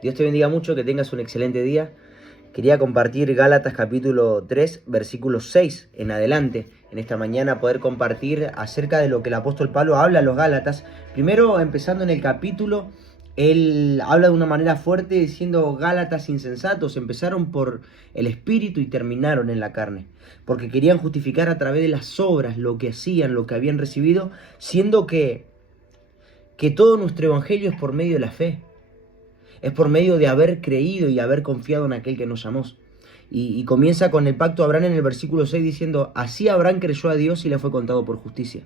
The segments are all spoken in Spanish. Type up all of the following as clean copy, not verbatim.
Dios te bendiga mucho, que tengas un excelente día. Quería compartir Gálatas capítulo 3, versículo 6 en adelante. En esta mañana poder compartir acerca de lo que el apóstol Pablo habla a los Gálatas. Primero, empezando en el capítulo, él habla de una manera fuerte diciendo: Gálatas insensatos, empezaron por el espíritu y terminaron en la carne. Porque querían justificar a través de las obras lo que hacían, lo que habían recibido, siendo que todo nuestro evangelio es por medio de la fe. Es por medio de haber creído y haber confiado en aquel que nos llamó. Y comienza con el pacto de Abraham en el versículo 6 diciendo: así Abraham creyó a Dios y le fue contado por justicia.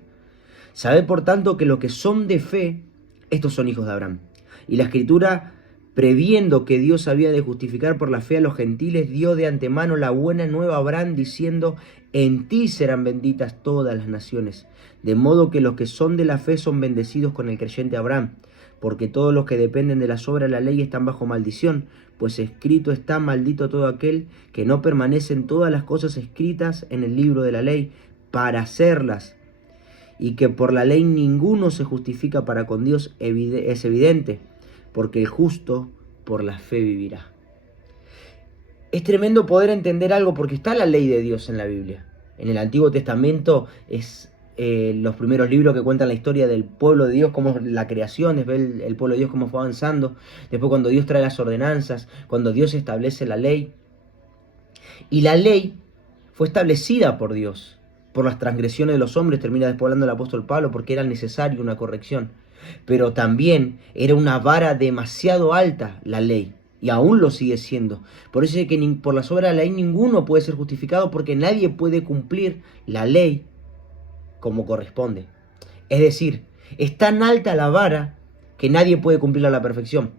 Sabed por tanto que los que son de fe, estos son hijos de Abraham. Y la escritura, previendo que Dios había de justificar por la fe a los gentiles, dio de antemano la buena nueva a Abraham diciendo: en ti serán benditas todas las naciones. De modo que los que son de la fe son bendecidos con el creyente Abraham. Porque todos los que dependen de las obras de la ley están bajo maldición, pues escrito está: maldito todo aquel que no permanece en todas las cosas escritas en el libro de la ley, para hacerlas. Y que por la ley ninguno se justifica para con Dios es evidente, porque el justo por la fe vivirá. Es tremendo poder entender algo, porque está la ley de Dios en la Biblia. En el Antiguo Testamento es los primeros libros que cuentan la historia del pueblo de Dios, cómo la creación, es ver el pueblo de Dios cómo fue avanzando, después cuando Dios trae las ordenanzas, cuando Dios establece la ley. Y la ley fue establecida por Dios, por las transgresiones de los hombres, termina después hablando el apóstol Pablo, porque era necesario una corrección. Pero también era una vara demasiado alta la ley, y aún lo sigue siendo. Por eso es que por las obras de la ley ninguno puede ser justificado, porque nadie puede cumplir la ley como corresponde. Es decir, es tan alta la vara que nadie puede cumplirla a la perfección.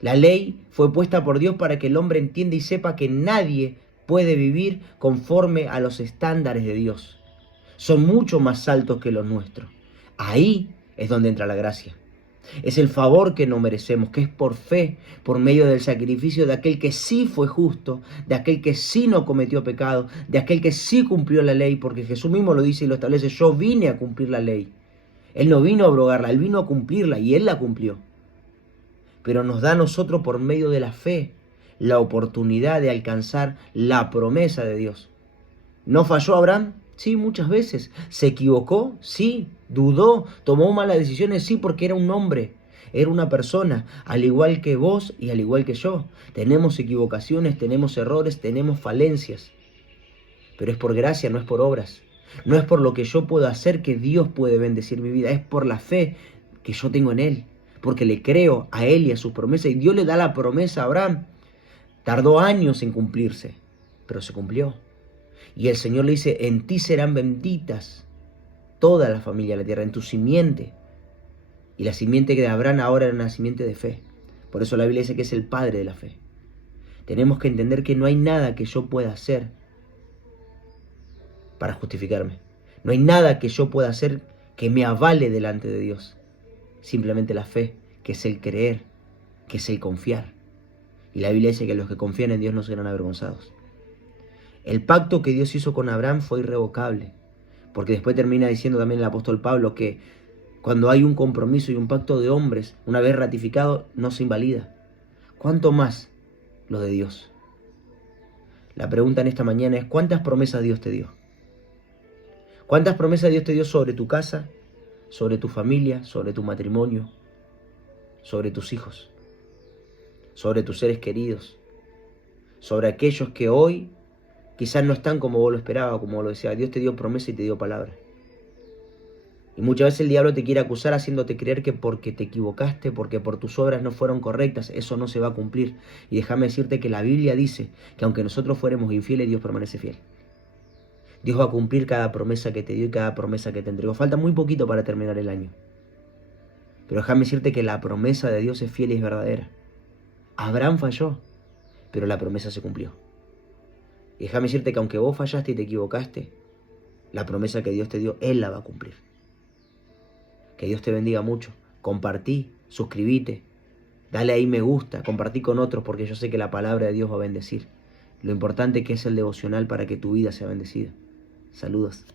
La ley fue puesta por Dios para que el hombre entienda y sepa que nadie puede vivir conforme a los estándares de Dios. Son mucho más altos que los nuestros. Ahí es donde entra la gracia. Es el favor que no merecemos, que es por fe, por medio del sacrificio de aquel que sí fue justo, de aquel que sí no cometió pecado, de aquel que sí cumplió la ley, porque Jesús mismo lo dice y lo establece: yo vine a cumplir la ley. Él no vino a abrogarla, Él vino a cumplirla, y Él la cumplió. Pero nos da a nosotros, por medio de la fe, la oportunidad de alcanzar la promesa de Dios. ¿No falló Abraham? Sí, muchas veces. ¿Se equivocó? Sí. ¿Dudó? ¿Tomó malas decisiones? Sí, porque era un hombre, era una persona, al igual que vos y al igual que yo. Tenemos equivocaciones, tenemos errores, tenemos falencias. Pero es por gracia, no es por obras. No es por lo que yo puedo hacer que Dios puede bendecir mi vida. Es por la fe que yo tengo en Él. Porque le creo a Él y a sus promesas. Y Dios le da la promesa a Abraham. Tardó años en cumplirse, pero se cumplió. Y el Señor le dice: en ti serán benditas toda la familia de la tierra, en tu simiente. Y la simiente de Abraham ahora era una simiente de fe. Por eso la Biblia dice que es el padre de la fe. Tenemos que entender que no hay nada que yo pueda hacer para justificarme. No hay nada que yo pueda hacer que me avale delante de Dios. Simplemente la fe, que es el creer, que es el confiar. Y la Biblia dice que los que confían en Dios no serán avergonzados. El pacto que Dios hizo con Abraham fue irrevocable, porque después termina diciendo también el apóstol Pablo que cuando hay un compromiso y un pacto de hombres, una vez ratificado, no se invalida. ¿Cuánto más lo de Dios? La pregunta en esta mañana es: ¿cuántas promesas Dios te dio? ¿Cuántas promesas Dios te dio sobre tu casa, sobre tu familia, sobre tu matrimonio, sobre tus hijos, sobre tus seres queridos, sobre aquellos que hoy quizás no están como vos lo esperabas o como vos lo deseabas? Dios te dio promesa y te dio palabra. Y muchas veces el diablo te quiere acusar haciéndote creer que porque te equivocaste, porque por tus obras no fueron correctas, eso no se va a cumplir. Y déjame decirte que la Biblia dice que aunque nosotros fuéramos infieles, Dios permanece fiel. Dios va a cumplir cada promesa que te dio y cada promesa que te entregó. Falta muy poquito para terminar el año. Pero déjame decirte que la promesa de Dios es fiel y es verdadera. Abraham falló, pero la promesa se cumplió. Y déjame decirte que aunque vos fallaste y te equivocaste, la promesa que Dios te dio, Él la va a cumplir. Que Dios te bendiga mucho. Compartí, suscribite, dale ahí me gusta, compartí con otros, porque yo sé que la palabra de Dios va a bendecir. Lo importante que es el devocional para que tu vida sea bendecida. Saludos.